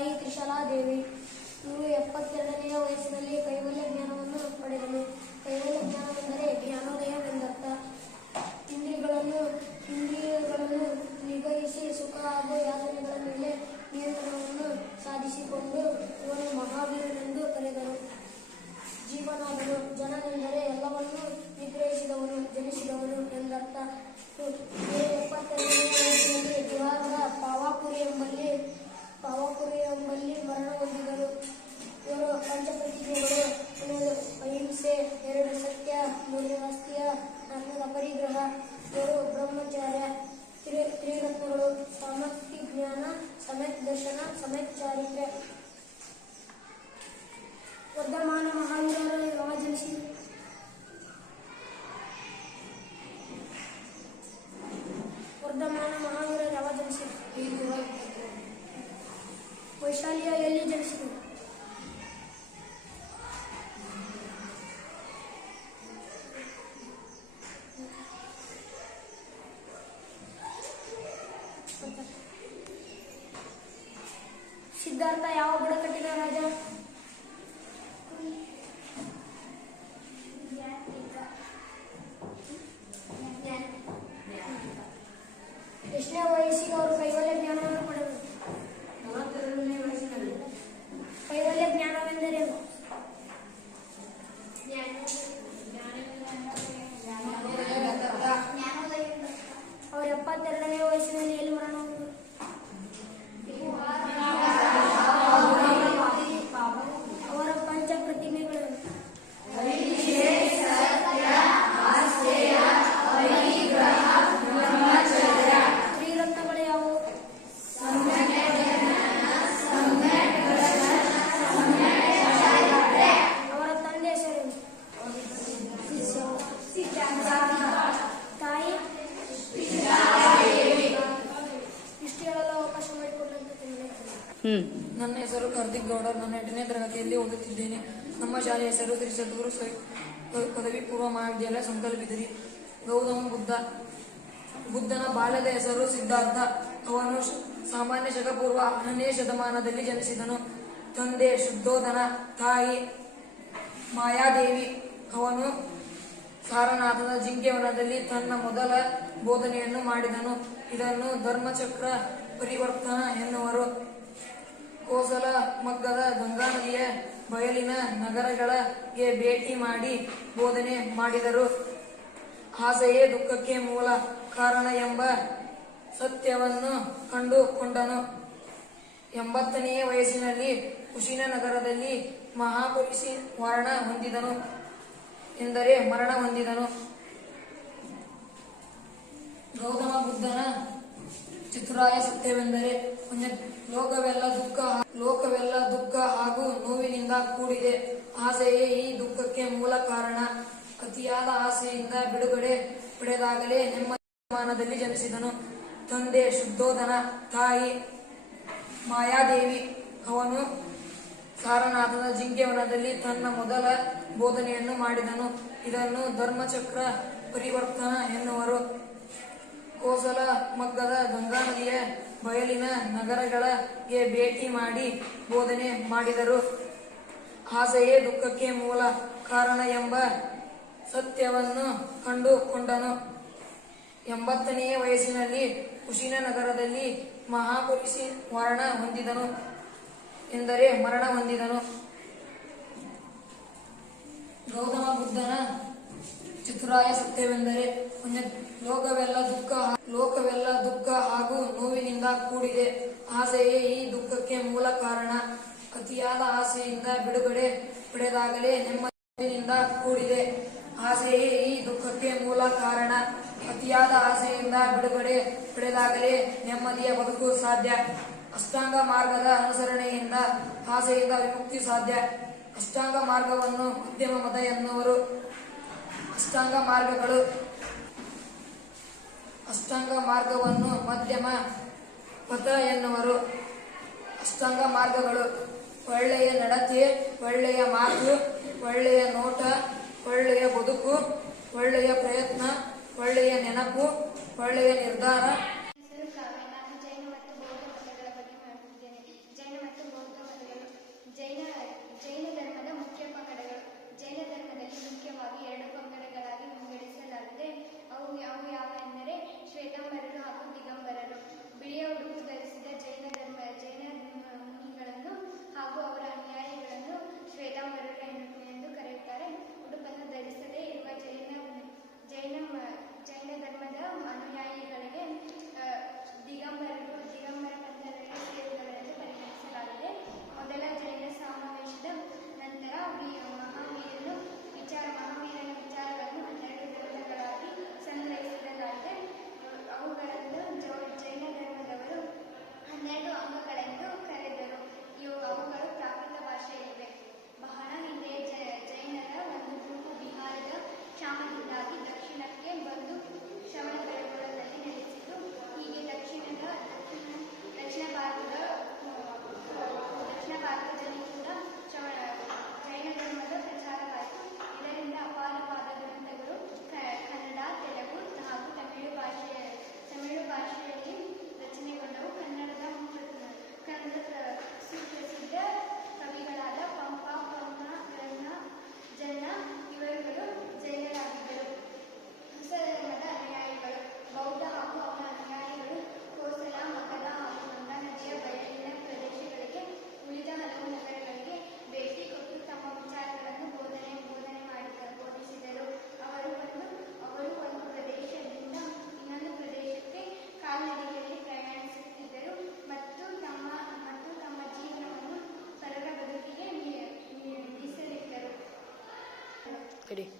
ತಾಯಿ ತ್ರಿಶಲಾದೇವಿ ಇವರು ಎಪ್ಪತ್ತೆರಡನೆಯ ವಯಸ್ಸಿನಲ್ಲಿ ಕೈವಲ್ಯ ಜ್ಞಾನವನ್ನು ಪಡೆದರು ಕೈವಲ್ಯ ಜ್ಞಾನವೆಂದರೆ ಜ್ಞಾನೋದಯವೆಂದರ್ಥ. ಇಂದ್ರಿಯಗಳನ್ನು ಇಂದ್ರಿಯಗಳನ್ನು ನಿಭಾಯಿಸಿ ಸುಖ ಹಾಗೂ ಯಾತನೆಗಳ ಮೇಲೆ ನಿಯಂತ್ರಣವನ್ನು ಸಾಧಿಸಿಕೊಂಡು ಇವನು ಮಹಾವೀರನೆಂದು ಎರಡು ಸತ್ಯ ಮೂರನೇ ವಾಸ್ತ್ಯ ನಾಲ್ಕನೇ ಅಪರಿಗ್ರಹ ಇವರು ಬ್ರಹ್ಮಚಾರ್ಯ ತ್ರಿ ತ್ರಿರತ್ನಗಳು ಸಮಷ್ಟಿ ಜ್ಞಾನ ಸಮೇತ್ ದರ್ಶನ ಸಮೇತ್ ಚಾರಿತ್ರ್ಯ ವರ್ಧಮಾನ ಮಹಾವೀರರು ಯಾವಾಗ सिद्धार्थ या उघड कठीण राजा. ಕಾರ್ತಿಕ್ ಗೌಡ ನಾನು ಎಂಟನೇ ತರಗತಿಯಲ್ಲಿ ಓದುತ್ತಿದ್ದೇನೆ. ನಮ್ಮ ಶಾಲೆಯ ಹೆಸರು ಶ್ರೀ ಪದವಿ ಪೂರ್ವ ಮಹಾವಿದ್ಯಾಲಯ ಸಂಕಲ್ಪಿದಿರಿ. ಗೌತಮ ಬುದ್ಧ, ಬುದ್ಧನ ಬಾಲ್ಯದ ಹೆಸರು ಸಿದ್ಧಾರ್ಥ. ಅವನು ಸಾಮಾನ್ಯ ಶಕಪೂರ್ವ ಹನ್ನನೇ ಶತಮಾನದಲ್ಲಿ ಜನಿಸಿದನು. ತಂದೆ ಶುದ್ಧೋಧನ, ತಾಯಿ ಮಾಯಾದೇವಿ. ಅವನು ಸಾರನಾಥದ ಜಿಂಕೆವನದಲ್ಲಿ ತನ್ನ ಮೊದಲ ಬೋಧನೆಯನ್ನು ಮಾಡಿದನು. ಇದನ್ನು ಧರ್ಮಚಕ್ರ ಪರಿವರ್ತನ ಎನ್ನುವರು. ಕೋಸಲ ಮಗ್ಗದ ಗಂಗಾ ನದಿಯ ಬಯಲಿನ ನಗರಗಳಿಗೆ ಭೇಟಿ ಮಾಡಿ ಬೋಧನೆ ಮಾಡಿದರು. ಆಸೆಯೇ ದುಃಖಕ್ಕೆ ಮೂಲ ಕಾರಣ ಎಂಬ ಸತ್ಯವನ್ನು ಕಂಡುಕೊಂಡನು. ಎಂಬತ್ತನೆಯ ವಯಸ್ಸಿನಲ್ಲಿ ಕುಶಿನ ನಗರದಲ್ಲಿ ಮಹಾಪುರುಷಿ ಮರಣ ಹೊಂದಿದನು ಎಂದರೆ ಮರಣ ಹೊಂದಿದನು. ಗೌತಮ ಬುದ್ಧನ ಚತುರಾಯ ಸತ್ಯವೆಂದರೆ ಲೋಕವೆಲ್ಲ ದುಃಖ ಲೋಕವೆಲ್ಲ ದುಃಖ ಹಾಗೂ ನೋವಿನಿಂದ ಕೂಡಿದೆ. ಆಸೆಯೇ ಈ ದುಃಖಕ್ಕೆ ಮೂಲ ಕಾರಣ. ಅತಿಯಾದ ಆಸೆಯಿಂದ ಬಿಡುಗಡೆ ಪಡೆದಾಗಲೇ ನೆಮ್ಮದಿ ಜನಿಸಿದನು. ತಂದೆ ಶುದ್ಧೋಧನ, ತಾಯಿ ಮಾಯಾದೇವಿ ಅವನು ಸಾರನಾಥದ ಜಿಂಕೆವನದಲ್ಲಿ ತನ್ನ ಮೊದಲ ಬೋಧನೆಯನ್ನು ಮಾಡಿದನು. ಇದನ್ನು ಧರ್ಮಚಕ್ರ ಪರಿವರ್ತನ ಎನ್ನುವರು. ಕೋಸಲ ಮಗ್ಗದ ಗಂಗಾ ನದಿಯ ಬಯಲಿನ ನಗರಗಳಿಗೆ ಭೇಟಿ ಮಾಡಿ ಬೋಧನೆ ಮಾಡಿದರು. ಆಸೆಯೇ ದುಃಖಕ್ಕೆ ಮೂಲ ಕಾರಣ ಎಂಬ ಸತ್ಯವನ್ನು ಕಂಡುಕೊಂಡನು. ಎಂಬತ್ತನೆಯ ವಯಸ್ಸಿನಲ್ಲಿ ಕುಶಿನ ನಗರದಲ್ಲಿ ಮಹಾಪುರುಷಿ ಮರಣ ಹೊಂದಿದನು ಎಂದರೆ ಮರಣ ಹೊಂದಿದನು. ಗೌತಮ ಬುದ್ಧನ ಚತುರಾಯ ಸತ್ಯವೆಂದರೆ ಲೋಕವೆಲ್ಲ ದುಃಖ ಲೋಕವೆಲ್ಲ ದುಃಖ ಬಿಡುಗಡೆ ಪಡೆದಾಗಲೇ ನೆಮ್ಮದಿಯಿಂದ ಕೂಡಿದೆ. ಆಸೆಯೇ ಈ ದುಃಖಕ್ಕೆ ಮೂಲ ಕಾರಣ. ಅತಿಯಾದ ಆಸೆಯಿಂದ ಬಿಡುಗಡೆ ಪಡೆದಾಗಲೇ ನೆಮ್ಮದಿಯ ಬದುಕು ಸಾಧ್ಯ. ಅಷ್ಟಾಂಗ ಮಾರ್ಗದ ಅನುಸರಣೆಯಿಂದ ಆಸೆಯಿಂದ ವಿಮುಕ್ತಿ ಸಾಧ್ಯ. ಅಷ್ಟಾಂಗ ಮಾರ್ಗವನ್ನು ಉದ್ಯಮ ಮತ ಎನ್ನುವರು. ಅಷ್ಟಾಂಗ ಮಾರ್ಗಗಳು. ಅಷ್ಟಾಂಗ ಮಾರ್ಗವನ್ನು ಮಧ್ಯಮ ಪಥ ಎನ್ನುವರು. ಅಷ್ಟಾಂಗ ಮಾರ್ಗಗಳು. ಒಳ್ಳೆಯ ನಡತೆ ಒಳ್ಳೆಯ ಮಾತು ಒಳ್ಳೆಯ ನೋಟ ಒಳ್ಳೆಯ ಬದುಕು ಒಳ್ಳೆಯ ಪ್ರಯತ್ನ ಒಳ್ಳೆಯ ನೆನಪು ಒಳ್ಳೆಯ ನಿರ್ಧಾರ. Ready.